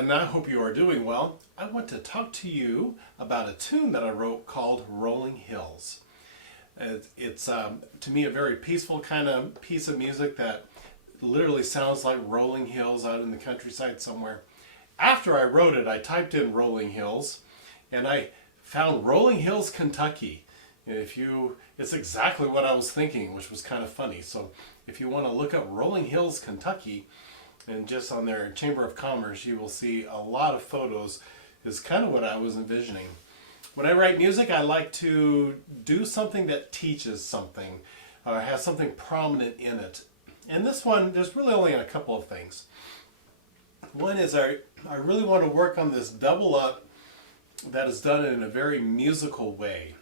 and I hope you are doing well. I want to talk to you about a tune that I wrote called Rolling Hills. It's to me a very peaceful kind of piece of music that literally sounds like rolling hills out in the countryside somewhere. After I wrote it, I typed in Rolling Hills and I found Rolling Hills, Kentucky. And it's exactly what I was thinking, which was kind of funny. So if you want to look up Rolling Hills, Kentucky, and just on their Chamber of Commerce, you will see a lot of photos. Is kind of what I was envisioning. When I write music, I like to do something that teaches something, or has something prominent in it. And this one, there's really only a couple of things. One is I really want to work on this double up that is done in a very musical way.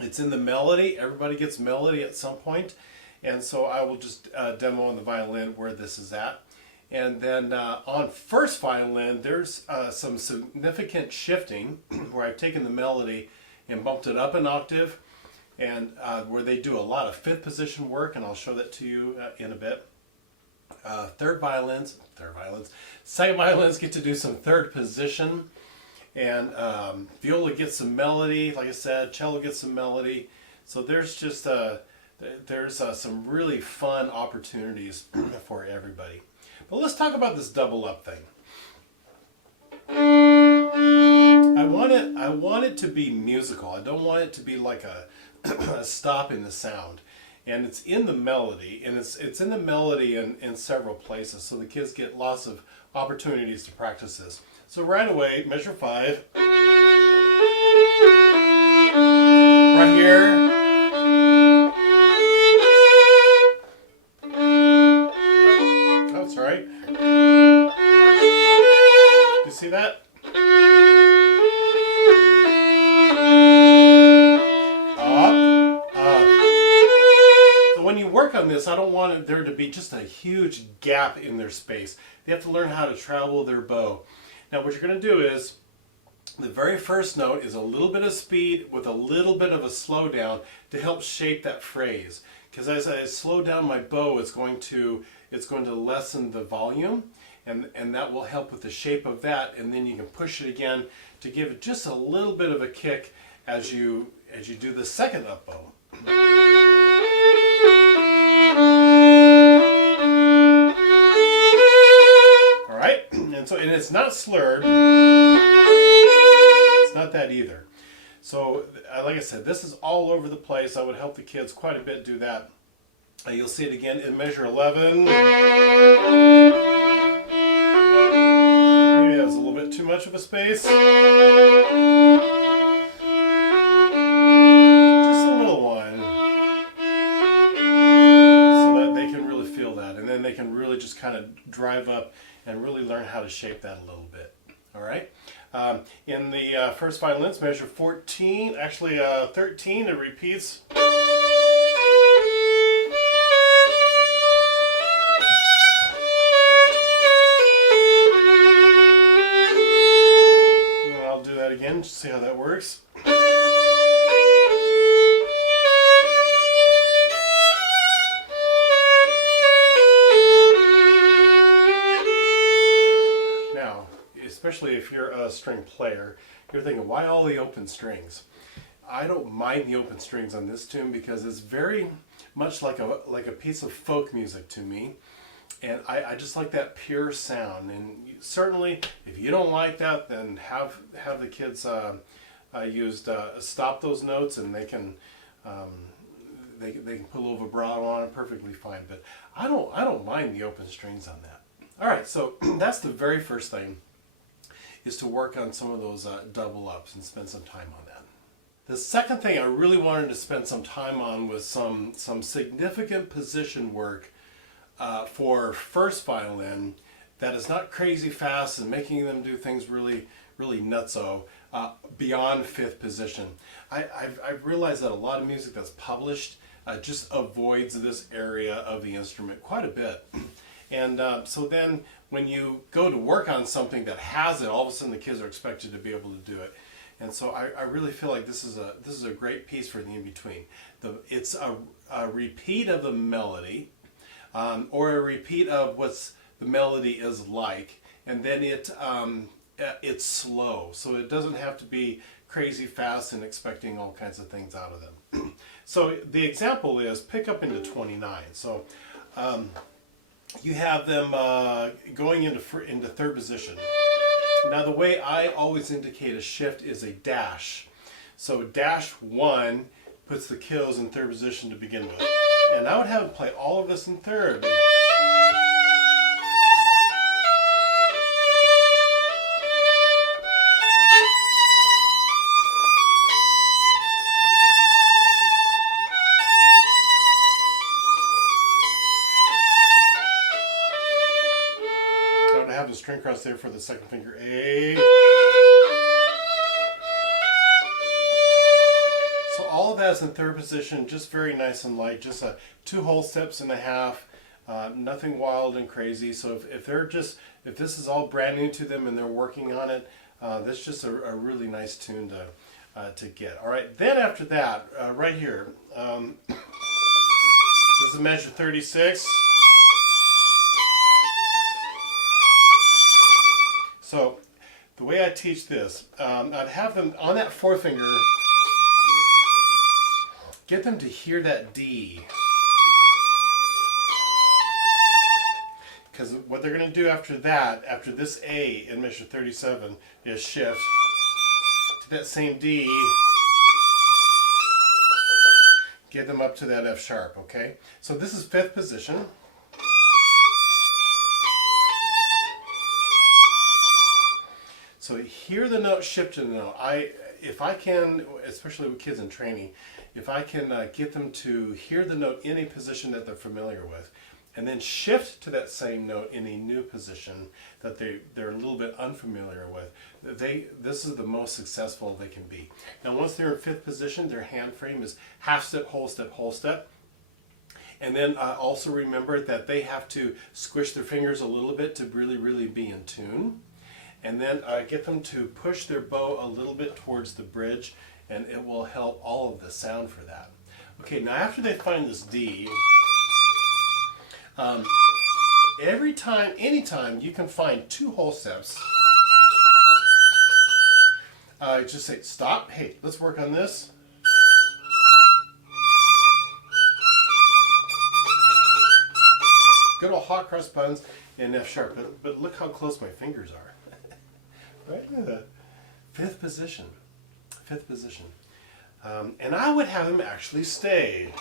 It's in the melody. Everybody gets melody at some point. And so I will just demo on the violin where this is at. And then on first violin, there's some significant shifting where I've taken the melody and bumped it up an octave, and where they do a lot of fifth position work, and I'll show that to you in a bit. Second violins get to do some third position, and viola gets some melody. Like I said, cello gets some melody. So there's just some really fun opportunities for everybody. But let's talk about this double up thing. I want it to be musical. I don't want it to be like a stop in the sound. And it's in the melody, and it's in the melody in several places, so the kids get lots of opportunities to practice this. So right away, measure 5. Right here. Right? You see that? Up, up. So when you work on this, I don't want there to be just a huge gap in their space. They have to learn how to travel their bow. Now what you're going to do is, the very first note is a little bit of speed with a little bit of a slowdown to help shape that phrase. Because as I slow down my bow, it's going to lessen the volume, and that will help with the shape of that, and then you can push it again to give it just a little bit of a kick as you do the second up bow. All right, and it's not slurred. It's not that either. So, like I said, this is all over the place. I would help the kids quite a bit do that. You'll see it again in measure 11. Maybe that's a little bit too much of a space. Just a little one. So that they can really feel that. And then they can really just kind of drive up and really learn how to shape that a little bit. All right? In the first violins, measure 14, actually 13, it repeats. And I'll do that again, just see how that works. Especially if you're a string player, you're thinking, why all the open strings? I don't mind the open strings on this tune because it's very much like a piece of folk music to me, and I just like that pure sound. And certainly, if you don't like that, then have the kids stop those notes, and they can put a little vibrato on it perfectly fine. But I don't mind the open strings on that. All right, so that's the very first thing, is to work on some of those double ups and spend some time on that. The second thing I really wanted to spend some time on was some significant position work for first violin that is not crazy fast and making them do things really nutso beyond fifth position. I've realized that a lot of music that's published just avoids this area of the instrument quite a bit. And so then when you go to work on something that has it, all of a sudden the kids are expected to be able to do it. And so I really feel like this is a great piece for the in-between. It's a repeat of the melody, or a repeat of what's the melody is like, and then it's slow, so it doesn't have to be crazy fast and expecting all kinds of things out of them. So the example is pick up into 29. So you have them going into third position. Now the way I always indicate a shift is a dash. So dash 1 puts the kiddos in third position to begin with. And I would have them play all of this in third. Have the string cross there for the second finger A. So all of that is in third position, just very nice and light, just 2 whole steps and a half, nothing wild and crazy. So if this is all brand new to them and they're working on it, that's just a really nice tune to get. All right, then after that, right here, this is measure 36. So the way I teach this, I'd have them on that forefinger, get them to hear that D. Because what they're going to do after that, after this A in measure 37, is shift to that same D, get them up to that F sharp, okay? So this is 5th position. So hear the note, shift to the note. If I can, especially with kids in training, if I can get them to hear the note in a position that they're familiar with, and then shift to that same note in a new position that they're a little bit unfamiliar with, this is the most successful they can be. Now once they're in 5th position, their hand frame is half step, whole step, whole step. And then also remember that they have to squish their fingers a little bit to really, really be in tune. And then get them to push their bow a little bit towards the bridge, and it will help all of the sound for that. Okay, now after they find this D, anytime you can find 2 whole steps, just say, stop, hey, let's work on this. Good old hot cross buttons in F sharp, but look how close my fingers are. Right in the 5th position. 5th position. And I would have them actually stay.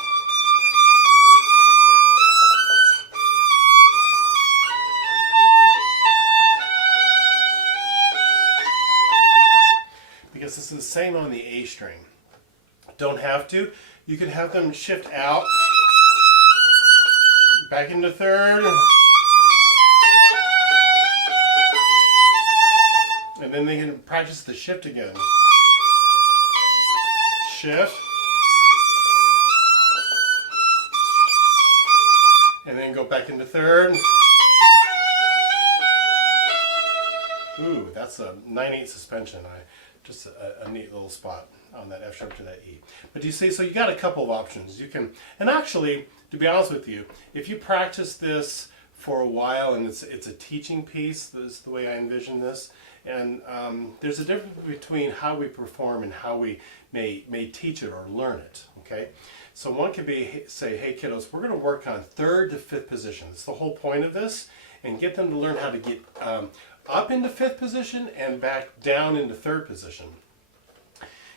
Because this is the same on the A string. Don't have to. You can have them shift out, back into 3rd. And then they can practice the shift again. Shift. And then go back into 3rd. Ooh, that's a 9/8 suspension. Just a neat little spot on that F sharp to that E. But you see, so you got a couple of options. You can, and actually, to be honest with you, if you practice this for a while and it's a teaching piece, this is the way I envision this. And there's a difference between how we perform and how we may teach it or learn it, okay? So one could be, say, hey kiddos, we're going to work on 3rd to 5th position. That's the whole point of this, and get them to learn how to get up into 5th position and back down into 3rd position.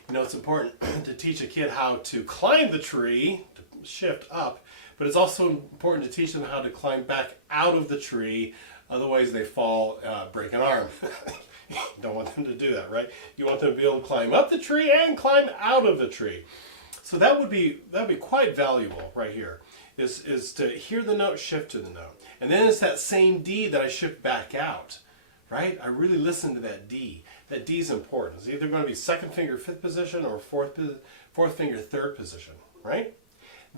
You know, it's important to teach a kid how to climb the tree, to shift up, but it's also important to teach them how to climb back out of the tree, otherwise they fall, break an arm. You don't want them to do that, right? You want them to be able to climb up the tree and climb out of the tree. So that would be quite valuable right here, is to hear the note, shift to the note. And then it's that same D that I shift back out, right? I really listen to that D. That D is important. It's either going to be 2nd finger 5th position or 4th finger 3rd position, right?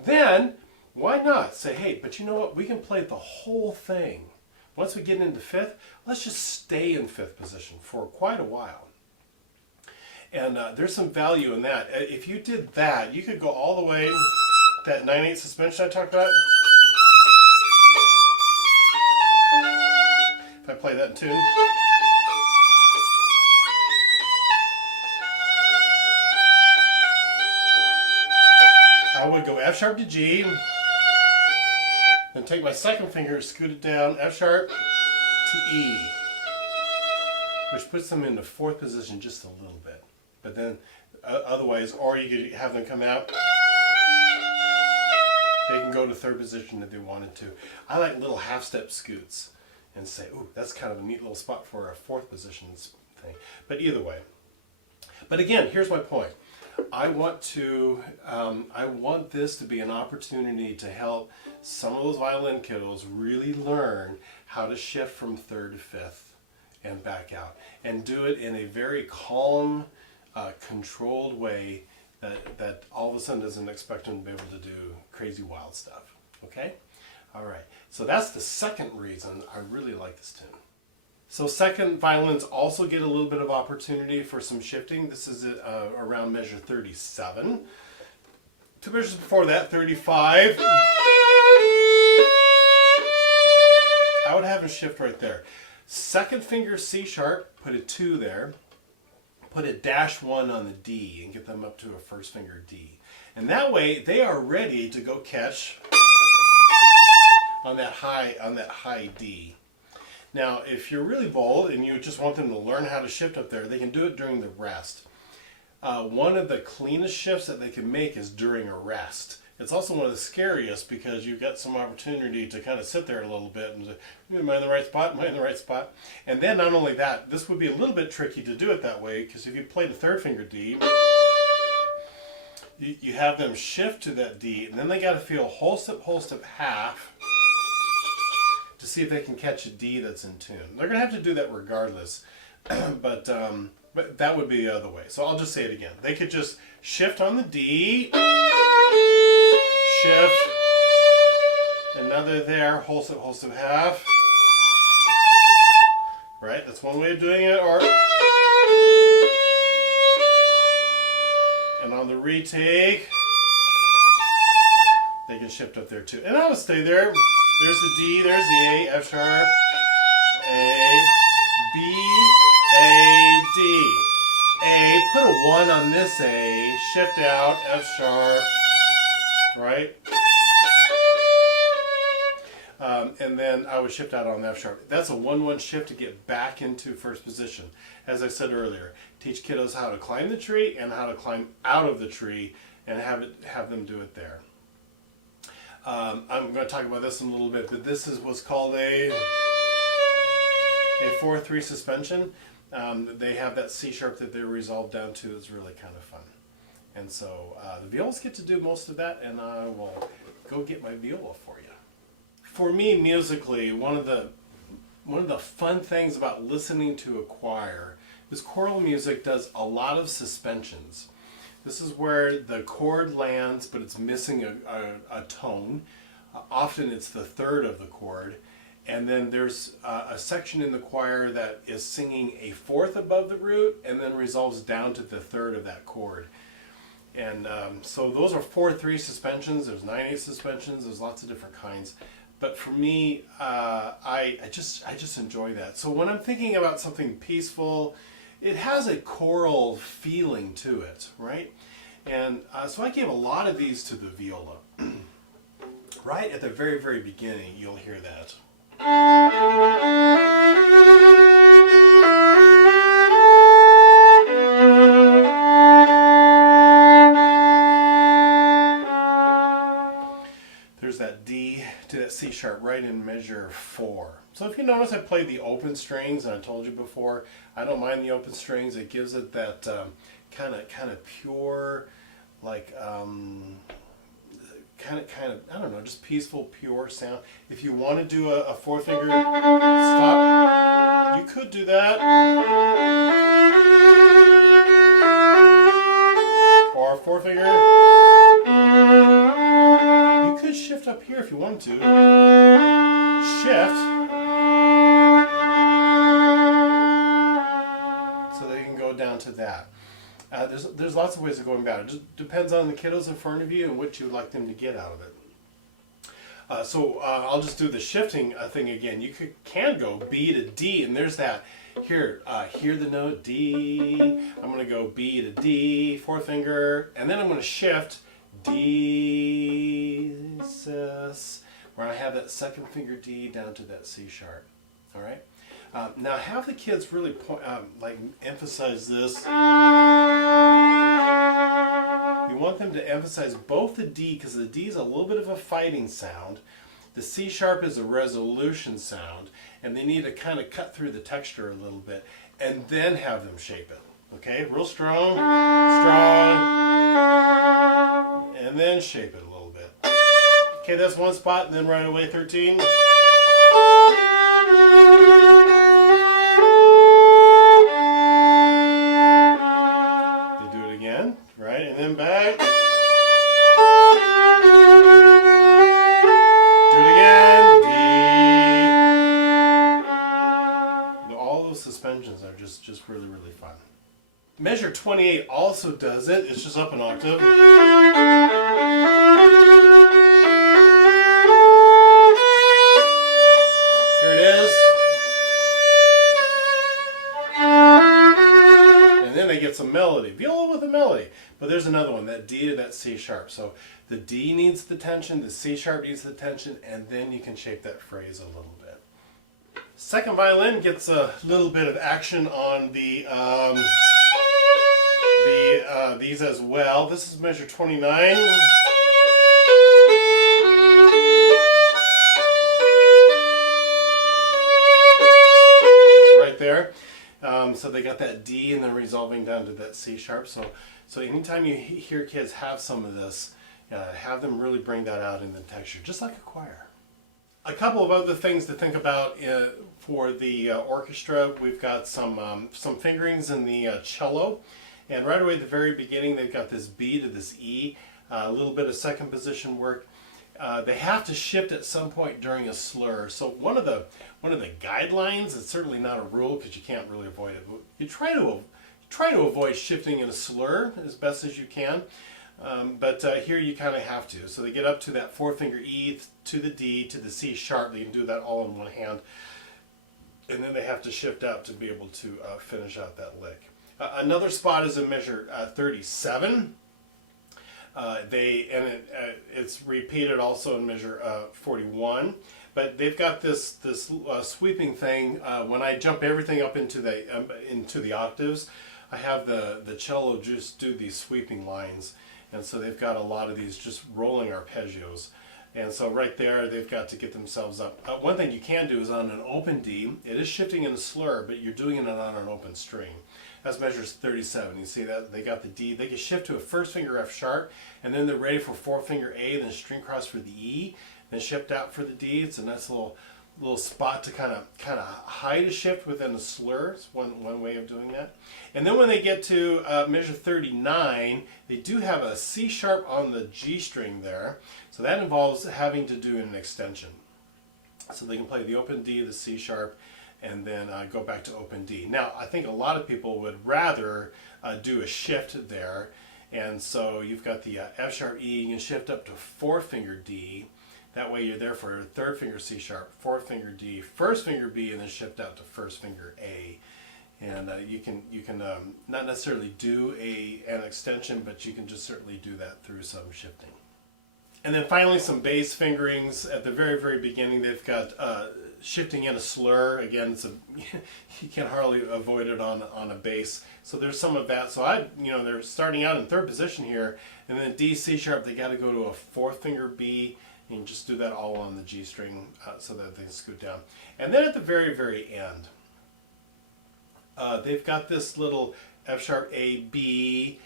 Then, why not say, hey, but you know what? We can play the whole thing. Once we get into 5th, let's just stay in 5th position for quite a while. And there's some value in that. If you did that, you could go all the way, that 9/8 suspension I talked about. If I play that in tune. I would go F sharp to G, then take my second finger, scoot it down, F sharp to E, which puts them into fourth position just a little bit. But then otherwise, or you could have them come out. They can go to third position if they wanted to. I like little half step scoots and say, ooh, that's kind of a neat little spot for a fourth position thing. But either way. But again, here's my point. I want this to be an opportunity to help some of those violin kiddos really learn how to shift from third to fifth and back out, and do it in a very calm, controlled way that all of a sudden doesn't expect them to be able to do crazy wild stuff. Okay? All right. So that's the second reason I really like this tune. So second, violins also get a little bit of opportunity for some shifting. This is around measure 37. Two measures before that, 35. I would have a shift right there. Second finger C sharp, put a 2 there. Put a -1 on the D and get them up to a first finger D. And that way they are ready to go catch on that high D. Now, if you're really bold and you just want them to learn how to shift up there, they can do it during the rest. One of the cleanest shifts that they can make is during a rest. It's also one of the scariest because you've got some opportunity to kind of sit there a little bit and say, am I in the right spot? Am I in the right spot? And then not only that, this would be a little bit tricky to do it that way, because if you played a third finger D, you have them shift to that D, and then they got to feel whole step, half to see if they can catch a D that's in tune. They're going to have to do that regardless, but that would be the other way. So I'll just say it again. They could just shift on the D, shift, another there, whole step, half. Right? That's one way of doing it. Or, and on the retake, they can shift up there too. And I would stay there. There's the D, there's the A, F sharp, A, B, A, D. A, put a 1 on this A, shift out, F sharp, right? And then I would shift out on the F sharp. That's a 1-1 shift to get back into first position. As I said earlier, teach kiddos how to climb the tree and how to climb out of the tree, and have them do it there. I'm going to talk about this in a little bit, but this is what's called a 4-3 suspension. They have that C sharp that they resolve down to. It's really kind of fun. And so the violas get to do most of that, and I will go get my viola for you. For me, musically, one of the fun things about listening to a choir is choral music does a lot of suspensions. This is where the chord lands, but it's missing a tone. Often it's the third of the chord. And then there's a section in the choir that is singing a fourth above the root and then resolves down to the third of that chord. And so those are 4-3 suspensions. There's 9/8 suspensions. There's lots of different kinds. But for me, I just enjoy that. So when I'm thinking about something peaceful, it has a choral feeling to it, right? And so I gave a lot of these to the viola. Right at the very, very beginning, you'll hear that. There's that D to that C sharp right in measure 4. So if you notice, I played the open strings, and I told you before, I don't mind the open strings. It gives it that kind of pure, like kind of I don't know, just peaceful, pure sound. If you want to do a 4-finger stop, you could do that, or a 4-finger. You could shift up here if you wanted to. Shift. So they can go down to that. There's lots of ways of going about it. It just depends on the kiddos in front of you and what you would like them to get out of it. I'll just do the shifting thing again. You can go B to D, and there's that. Here, hear the note D. I'm going to go B to D, fourth finger, and then I'm going to shift D, sus, where I have that second finger D down to that C sharp. All right. Now have the kids really emphasize this. You want them to emphasize both the D, because the D is a little bit of a fighting sound. The C sharp is a resolution sound, and they need to kind of cut through the texture a little bit, and then have them shape it. Okay, real strong, strong, and then shape it a little bit. Okay, that's one spot, and then right away 13. They do it again, right, and then back. Suspensions are just really, really fun. Measure 28 also does it. It's just up an octave. Here it is. And then they get some melody. Viola with a melody. But there's another one, that D to that C sharp. So the D needs the tension, the C sharp needs the tension, and then you can shape that phrase a little bit. Second violin gets a little bit of action on these as well. This is measure 29. Right there. So they got that D and then resolving down to that C sharp. So anytime you hear kids have some of this, have them really bring that out in the texture, just like a choir. A couple of other things to think about for the orchestra. We've got some fingerings in the cello, and right away at the very beginning they've got this B to this E, a little bit of second position work. They have to shift at some point during a slur. So one of the guidelines, it's certainly not a rule because you can't really avoid it. You try to avoid shifting in a slur as best as you can. But here you kind of have to. So they get up to that fourth finger E to the D to the C sharp. They can do that all in one hand. And then they have to shift out to be able to finish out that lick. Another spot is in measure 37. It's repeated also in measure 41. But they've got this sweeping thing. When I jump everything up into the octaves, I have the cello just do these sweeping lines. And so they've got a lot of these just rolling arpeggios. And so right there, they've got to get themselves up. One thing you can do is on an open D, it is shifting in a slur, but you're doing it on an open string. That's measure 37. You see that? They got the D. They can shift to a first finger F sharp, and then they're ready for fourth finger A, then string cross for the E, then shift out for the D. It's a nice little spot to kind of hide a shift within a slur. It's one way of doing that. And then when they get to measure 39, they do have a C sharp on the G string there. So that involves having to do an extension. So they can play the open D, the C sharp, and then go back to open D. Now, I think a lot of people would rather do a shift there. And so you've got the F sharp E, you can shift up to fourth finger D. That way you're there for third finger C sharp, fourth finger D, first finger B, and then shift out to first finger A. And you can not necessarily do an extension, but you can just certainly do that through some shifting. And then finally some bass fingerings. At the very, very beginning, they've got shifting in a slur. Again, you can hardly avoid it on a bass. So there's some of that. So they're starting out in third position here, and then D, C sharp, they got to go to a fourth finger B. You can just do that all on the G string so that they scoot down. And then at the very, very end, they've got this little F sharp A, B,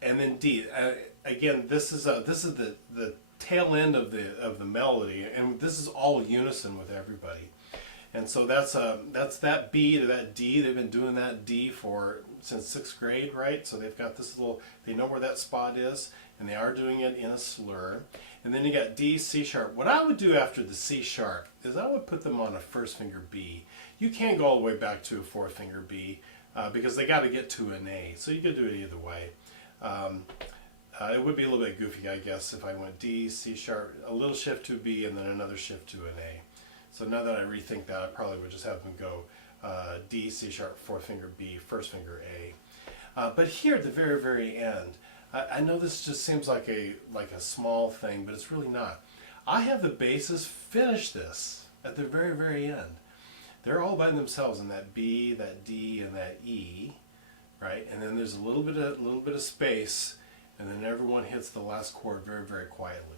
and then D. Again, this is the tail end of the melody, and this is all unison with everybody. And so that's that B to that D. They've been doing that D since 6th grade, right? So they've got this they know where that spot is, and they are doing it in a slur. And then you got D, C sharp. What I would do after the C sharp is I would put them on a first finger B. You can't go all the way back to a fourth finger B because they got to get to an A. So you could do it either way. It would be a little bit goofy, I guess, if I went D, C sharp, a little shift to a B, and then another shift to an A. So now that I rethink that, I probably would just have them go D, C sharp, fourth finger B, first finger A. But here at the very, very end, I know this just seems like a small thing, but it's really not. I have the bassists finish this at the very, very end. They're all by themselves in that B, that D, and that E, right? And then there's a little bit of space, and then everyone hits the last chord very, very quietly.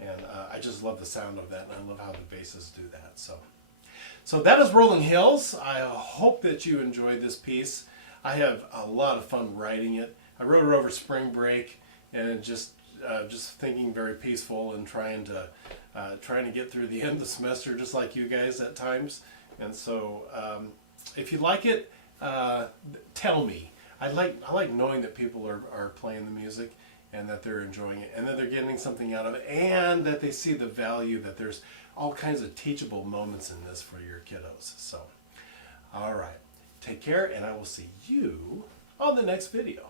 And I just love the sound of that, and I love how the bassists do that. So that is Rolling Hills. I hope that you enjoyed this piece. I have a lot of fun writing it. I wrote it over spring break, and just thinking very peaceful and trying to get through the end of the semester, just like you guys at times. And so, if you like it, tell me. I like knowing that people are playing the music and that they're enjoying it and that they're getting something out of it and that they see the value, that there's all kinds of teachable moments in this for your kiddos. So, all right. Take care, and I will see you on the next video.